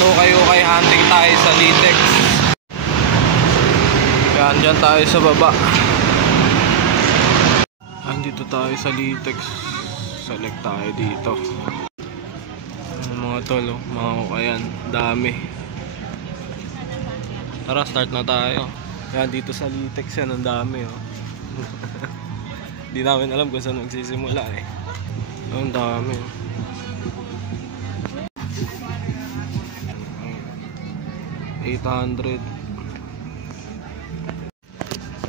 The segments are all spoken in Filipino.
ukay-ukay hunting tayo sa Litex. Yan, dyan tayo sa baba. Andito tayo sa Litex. Select tayo dito. Mga tol, mga ukayan, dami. Tara, start na tayo. Yan, dito sa Litex yan, ang dami oh. Hindi namin alam kung saan magsisimula eh. Ang dami. 800.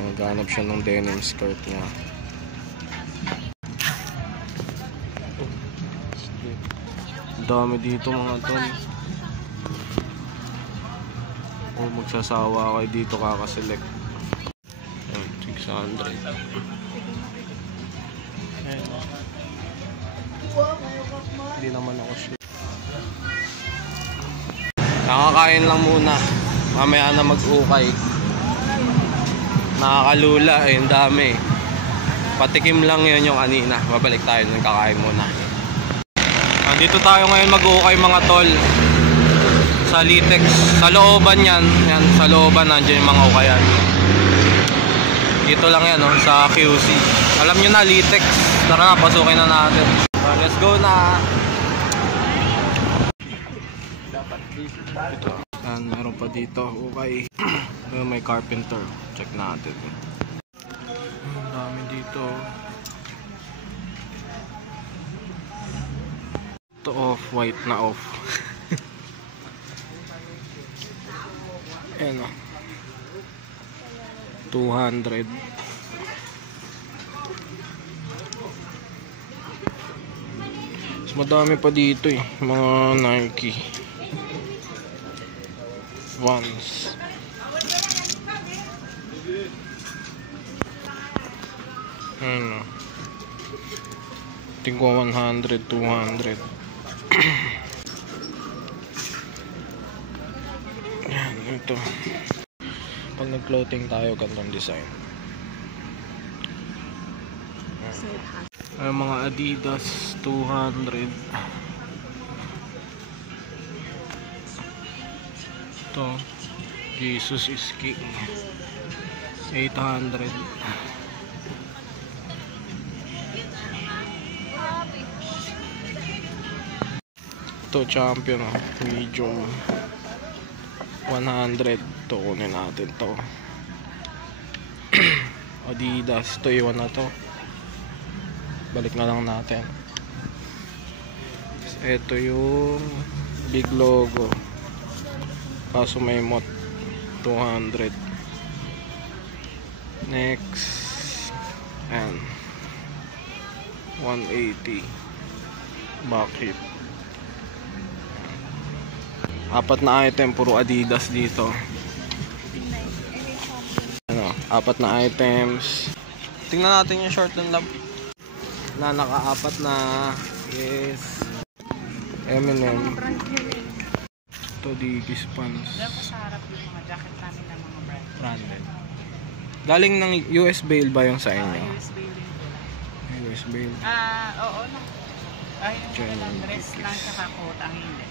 Naghanap siya ng denim skirt niya. Dami dito mga tol. O magsasawa kayo dito kakaselect. 600. Hindi naman ako sure. Nakakain lang muna. Mamaya na mag-ukay. Nakakalula eh, yung dami. Patikim lang yun yung kanina. Babalik tayo ng kakain muna. Dito tayo ngayon mag-ukay mga tol. Sa Litex. Sa looban yan. Yan, sa looban nandiyan yung mga ukayan. Dito lang yan oh, sa QC. Alam nyo na, Litex. Tara na, pasukin na natin. So, let's go na. Ito. Yan, meron pa dito. Okay. May carpenter. Check natin. Ang dami dito. Ito off, white na off. Ayan o. 200. Mas madami pa dito eh. Mga Nike Vans. Ayan o. Tingko 100, 200. Yan, ito. Pag nag-clothing tayo, gandang design. Ay, mga Adidas 200. Ito, Jesus is King 800. Ito, Champion medium 100. Ito, kunin natin to. Adidas, ito iwan na to. Balik na lang natin. Ito yung big logo, kaso may mot. 200. Next, and 180 back hip. Apat na item, puro Adidas dito. Ano, apat na items. Tingnan natin yung short ng lab. Na naka-apat na. Yes. M&M. Ito, Dickies pants. Diyan ko sa harap yung mga jacket namin ng mga branded. Galing ng US Bail ba yung sa inyo? US Bail din po. US Bail. Oo na. Yung dress lang sa coat ang hindi.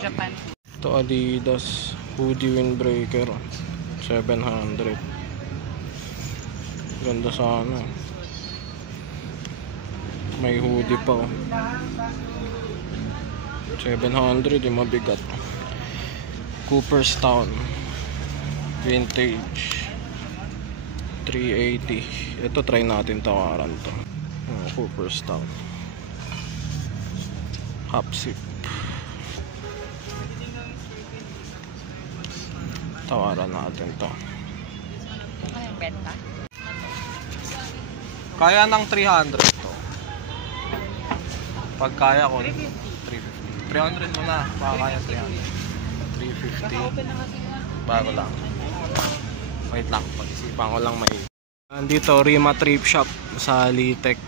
Japan. Ito Adidas hoodie windbreaker 700. Ganda sana. May hoodie pa oh. 700 yung mabigat. Cooperstown vintage 380. Ito try natin tawaran to. Cooperstown Hapsip. Tawaran natin to. Ano benta? Kaya ng 300 to. Pag kaya ko 350. 300 mo na. Baka kaya 300. 350. Bago lang. Wait lang. Pag-isipan ko lang may. Nandito Rima Thrift Shop sa Litex.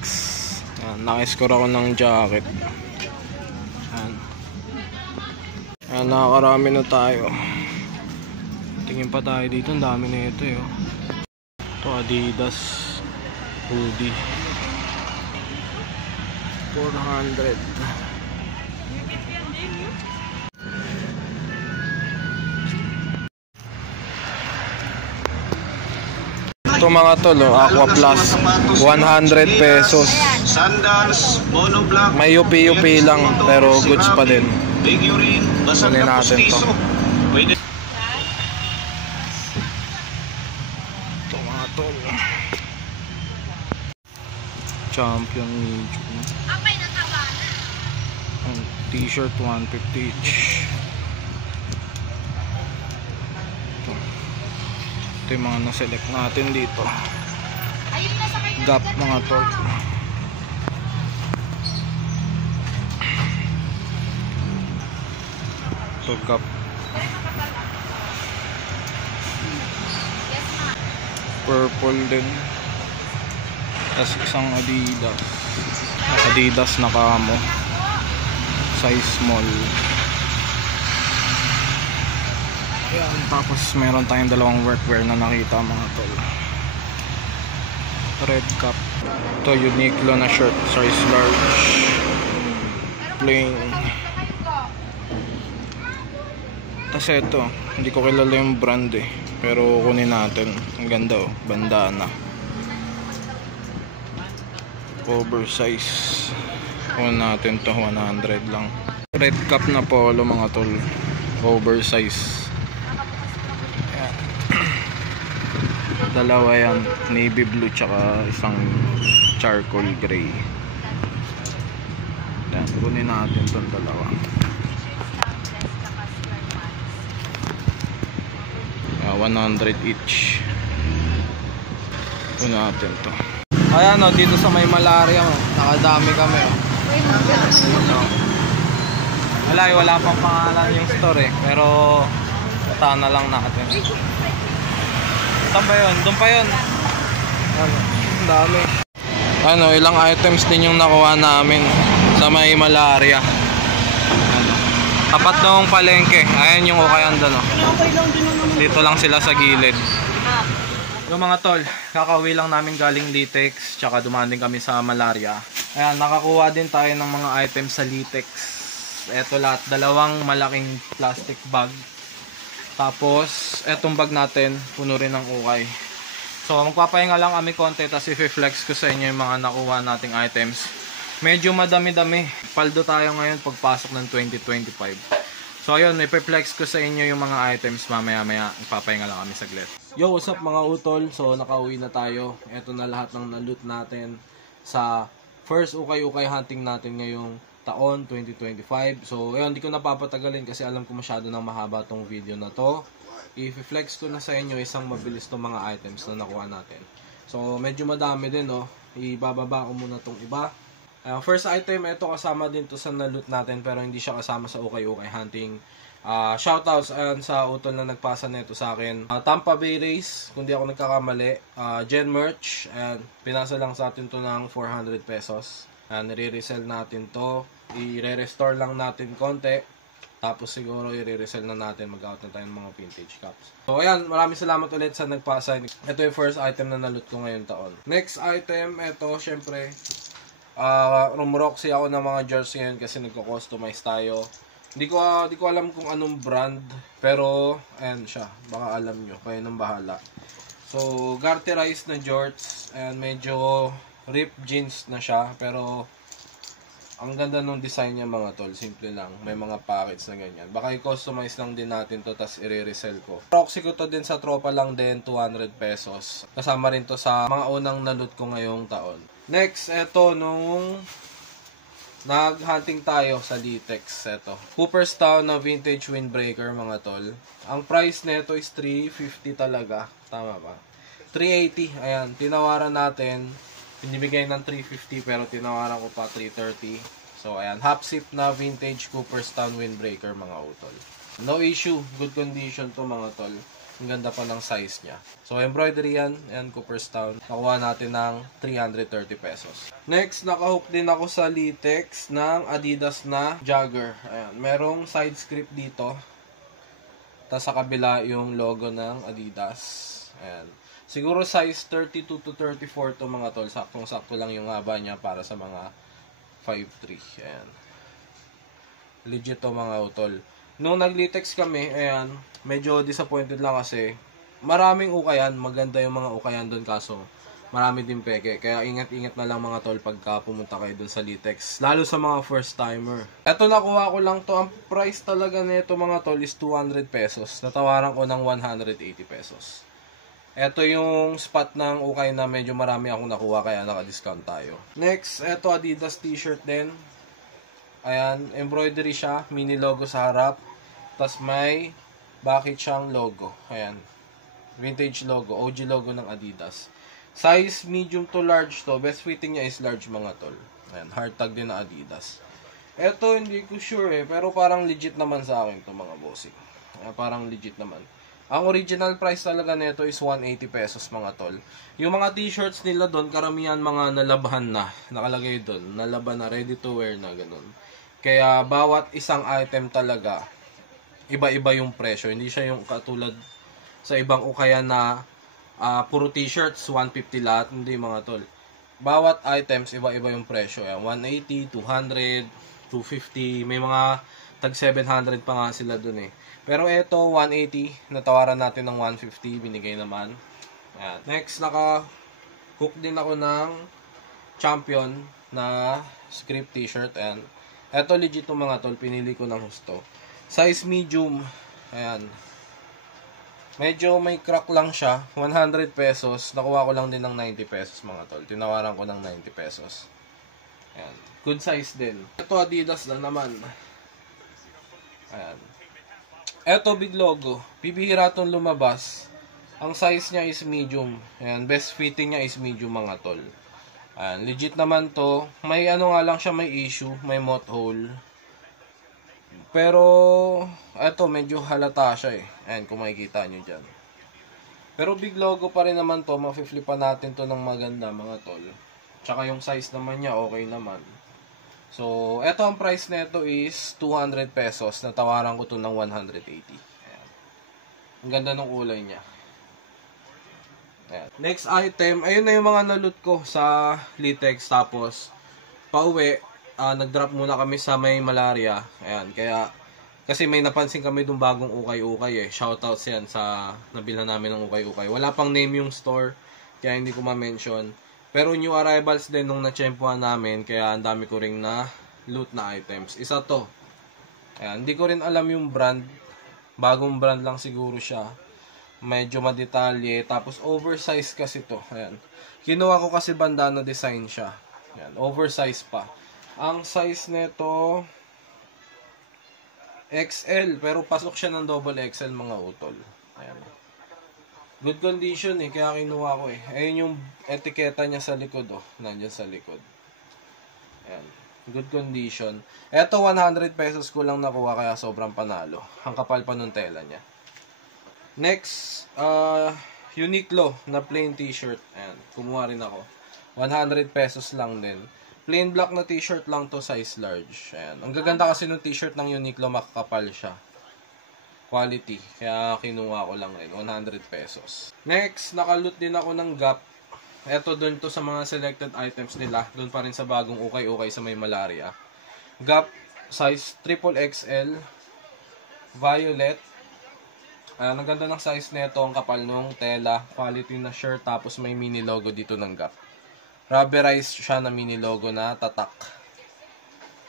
Yan, naka-score ako ng jacket. Yan. Yan, nakakarami na tayo. Tingin pa tayo dito, ang dami na ito eh. Ito Adidas hoodie 400. Ito mga tol, Aqua Plus, 100 pesos. Sandals, monoblock, May UP lang pero goods pa din. figurine, basag Kunin na natin to. pustiso. Pwede Ito mga tol. Champion medium. T-shirt 150 each. Ito yung mga na-select natin dito. Gap mga tol. Ito Gap. Purple din. Tapos isang Adidas. Adidas na camo. Size small. Ayan, tapos meron tayong dalawang workwear na nakita mga tol. Red cap. Ito Uniqlo na shirt, size large. Plain. Tapos ito, hindi ko kilala yung brand eh, pero kunin natin. Ang ganda oh, bandana. Oversize. Kunin natin to, 100 lang. Red cap na polo mga tol. Oversize. Ayan. Dalawa yan, navy blue tsaka isang charcoal gray. Ayan, kunin natin itong dalawa. 100 each. Kunin natin to. Ayan o, dito sa may malaria o, nakadami kami o. Wala pang pangalan yung store eh, pero tata na lang natin. Saan ba yun? Doon pa yun. Ang dami. Ano, ilang items din yung nakuha namin sa may malaria. Tapat ng palengke. Ayan yung ukayan doon oh. Dito lang sila sa gilid. Yung mga tol, kakauwi lang namin galing Litex, tsaka dumaan din kami sa malaria. Ayan, nakakuha din tayo ng mga items sa Litex. Eto lahat, dalawang malaking plastic bag. Tapos, etong bag natin, puno rin ng ukay. So, magpapahinga lang kami konti, tapos i-flex ko sa inyo yung mga nakuha nating items. Medyo madami-dami. Paldo tayo ngayon pagpasok ng 2025. So, ayun, i-flex ko sa inyo yung mga items mamaya-maya. Magpapahinga lang kami saglit. Yo, what's up mga utol? So, nakauwi na tayo. Ito na lahat ng na-loot natin sa first ukay-ukay hunting natin ngayong taon 2025. So, ayun, hindi ko napapatagalin kasi alam ko masyado nang mahaba tong video na to. I-flex ko na sa inyo isang mabilis tong mga items na nakuha natin. So, medyo madami din, no? Ibababa ko muna tong iba. First item, ito kasama din to sa na-loot natin pero hindi siya kasama sa ukay-ukay hunting. Shoutouts sa utol na nagpasa nito sa akin. Tampa Bay Race, kung di ako nagkakamali. Gen Merch, and pinasa lang sa atin to ng 400 pesos. Nire-resell natin to. I-re-restore lang natin konti. Tapos siguro i-re-resell na natin. Mag-out na tayo ng mga vintage cups. So ayan, maraming salamat ulit sa nagpasa. Ito yung first item na na-loot ko ngayong taon. Next item, ito syempre. Rumroxy ako ng mga jars ngayon kasi nagko-customize tayo. Hindi ko alam kung anong brand, pero ayan siya, baka alam nyo, kayo nang bahala. So, garterized na jorts, and medyo ripped jeans na siya, pero ang ganda ng design niya mga tol, simple lang, may mga packets na ganyan. Baka i-customize lang din natin to, tas i-resell ko. Roxy ko to din sa tropa lang din, 200 pesos. Kasama rin to sa mga unang na-loot ko ngayong taon. Next, eto nung nag-hunting tayo sa Litex, eto. Cooperstown na vintage windbreaker mga tol. Ang price nito is 350 talaga. Tama ba? 380. Ayan, tinawaran natin. Pinibigay ng 350 pero tinawaran ko pa 330. So ayan, half zip na vintage Cooperstown windbreaker mga utol. No issue, good condition to mga tol. Ang ganda pa ng size niya. So, embroidery yan. Ayan, Cooperstown. Nakuha natin ng 330 pesos. Next, nakahook din ako sa Litex ng Adidas na jogger. Ayan, merong side script dito. Tapos sa kabila yung logo ng Adidas. Ayan. Siguro size 32 to 34 to mga tol. Saktong-sakto lang yung haba niya para sa mga 5'3". Ayan. Legit to mga utol. Nung nag-Litex kami, ayan, medyo disappointed lang kasi maraming ukayan, maganda yung mga ukayan doon kaso marami din peke. Kaya ingat-ingat na lang mga tol pagka pumunta kayo doon sa Litex. Lalo sa mga first timer. Ito nakuha ko lang to. Ang price talaga nito mga tol is 200 pesos. Natawaran ko ng 180 pesos. Ito yung spot ng ukay na medyo marami akong nakuha kaya naka-discount tayo. Next, ito Adidas t-shirt din. Ayan, embroidery siya. Mini logo sa harap. Tapos may bakit siyang logo. Ayan. Vintage logo. OG logo ng Adidas. Size medium to large to. Best fitting niya is large mga tol. Ayan, hard tag din na Adidas. Ito hindi ko sure pero parang legit naman sa akin to mga bossing. Parang legit naman. Ang original price talaga nito is 180 pesos mga tol. Yung mga t-shirts nila doon, karamihan mga nalabahan na. Nakalagay doon, nalaban na, ready to wear na ganun. Kaya bawat isang item talaga, iba-iba yung presyo. Hindi siya yung katulad sa ibang ukayan na puro t-shirts, 150 lahat. Hindi mga tol. Bawat items, iba-iba yung presyo. 180, 200, 250. May mga tag 700 pa nga sila dun eh. Pero ito, 180. Natawaran natin ng 150. Binigay naman. Ayan. Next, naka-hook din ako ng Champion na script t-shirt. Ayan. Ito legit yung mga tol. Pinili ko ng husto. Size medium. Ayan. Medyo may crack lang siya. 100 pesos. Nakuha ko lang din ng 90 pesos mga tol. Tinawaran ko ng 90 pesos. Ayan. Good size din. Ito Adidas na naman. Ayan. Ito big logo. Bibihira itong lumabas. Ang size niya is medium. Ayan. Best fitting niya is medium mga tol. Ayan. Legit naman to. May ano nga lang siya, may issue. May moth hole. Pero, eto, medyo halata siya eh. Ayan, kung makikita nyo dyan. Pero big logo pa rin naman to. Mafi-flipan natin to ng maganda, mga tol. Tsaka yung size naman niya, okay naman. So, eto ang price nito is 200 pesos. Natawaran ko to ng 180. Ayan. Ang ganda ng kulay niya. Ayan. Next item, ayun na yung mga naloot ko sa Litex. Tapos, pauwi. Nag-drop muna kami sa may malaria. Ayan, kaya kasi may napansin kami dong bagong ukay-ukay eh. Shoutouts yan sa nabilhan namin ng ukay-ukay. Wala pang name yung store, kaya hindi ko ma-mention. Pero new arrivals din nung na-tsempuhan namin, kaya ang dami ko ring na loot na items. Isa to. Ayan, hindi ko rin alam yung brand. Bagong brand lang siguro siya. Medyo madetalye. Tapos oversize kasi to. Ayan. Kinuha ko kasi bandana design siya. Ayan, oversize pa. Ang size nito XL, pero pasok siya ng double XL mga utol. Ayan. Good condition eh, kaya kinuha ko eh. Ayun yung etiketa niya sa likod oh. Nandiyan sa likod. Ayan. Good condition. Eto 100 pesos ko lang nakuha kaya sobrang panalo. Ang kapal pa ng tela niya. Next, Uniqlo na plain t-shirt. Ayan. Kumuha rin ako. 100 pesos lang din. Plain black na t-shirt lang to, size large. Ayan. Ang gaganda kasi ng t-shirt ng Uniqlo, makakapal siya. Quality. Kaya kinuha ko lang rin. 100 pesos. Next, nakaloot din ako ng Gap. Eto doon to sa mga selected items nila. Doon pa rin sa bagong ukay-ukay sa may malaria. Gap, size XXL. Violet. Ang ganda ng size nito. Ang kapal nung tela. Quality na shirt. Tapos may mini logo dito ng Gap. Rubberized siya na mini logo na tatak.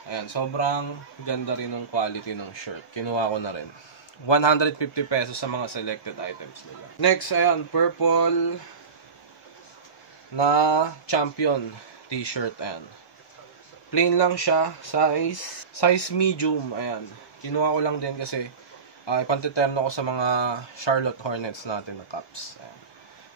Ayan, sobrang ganda rin ng quality ng shirt. Kinuha ko na rin. 150 pesos sa mga selected items nila. Next, ayan, purple na Champion t-shirt. Ayan. Plain lang siya. Size medium. Ayan. Kinuha ko lang din kasi ipantiterno ko sa mga Charlotte Hornets natin na caps. Ayan.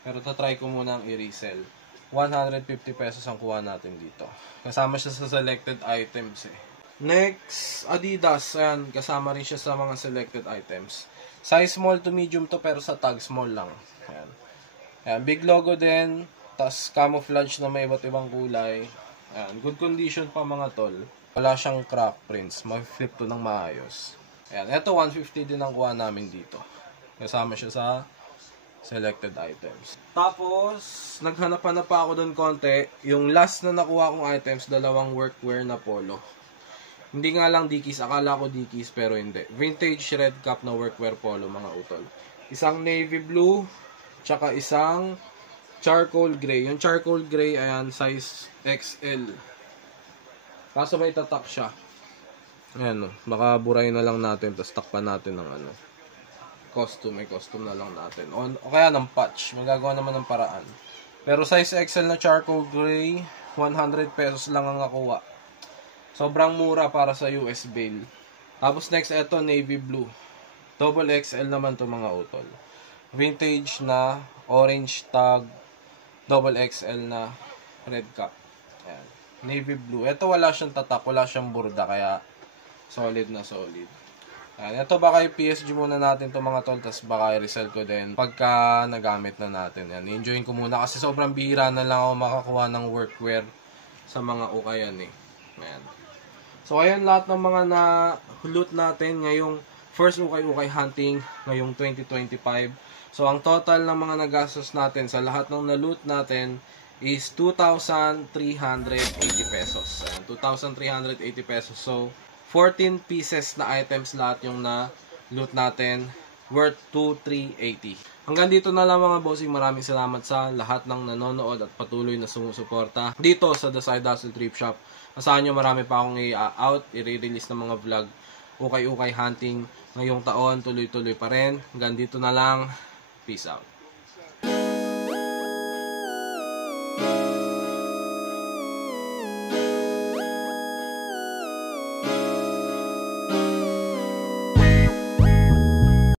Pero tatry ko muna ang i-resell. 150 pesos ang kuha natin dito. Kasama siya sa selected items eh. Next, Adidas. Ayan, kasama rin siya sa mga selected items. Size small to medium to pero sa tag small lang. Ayan. Ayan, big logo din. Tas camouflage na may iba't ibang kulay. Ayan, good condition pa mga tol. Wala siyang crack prints. Mag-flip to ng maayos. Ayan, eto 150 din ang kuha namin dito. Kasama siya sa selected items. Tapos, naghanap-hanap pa ako doon konti. Yung last na nakuha kong items, dalawang workwear na polo. Hindi nga lang Dickies, akala ko Dickies pero hindi. Vintage red cap na workwear polo mga utol. Isang navy blue, tsaka isang charcoal gray. Yung charcoal gray, ayan, size XL. Kaso may tatak siya. Ayan, no. Baka burayin na lang natin, tapos takpan natin ng ano, costume. May costume na lang natin. O kaya ng patch. Magagawa naman ng paraan. Pero size XL na charcoal gray, 100 pesos lang ang nakuha. Sobrang mura para sa US bail. Tapos next, eto, navy blue. Double XL naman to mga utol. Vintage na orange tag, double XL na red cap. Ayan. Navy blue. Ito wala siyang tatak, wala siyang burda, kaya solid na solid. Ayan. Ito baka i-PSG muna natin to mga tol, tas baka i-resell ko din pagka nagamit na natin. Ayan. Enjoyin ko muna kasi sobrang bihira na lang ako makakuha ng workwear sa mga ukayan eh. Ayan. So ayan lahat ng mga na-loot natin ngayong first ukay-ukay hunting ngayong 2025. So ang total ng mga nagastos natin sa lahat ng na-loot natin is 2,380 pesos. Ayan, 2,380 pesos. So 14 pieces na items lahat yung na-loot natin, worth 2,380. Hanggang dito na lang mga bossing. Maraming salamat sa lahat ng nanonood at patuloy na sumusuporta dito sa The Side Hustle Thrift Shop. Asahan nyo marami pa akong i-release ng mga vlog, ukay-ukay hunting ngayong taon. Tuloy-tuloy pa rin. Hanggang dito na lang. Peace out.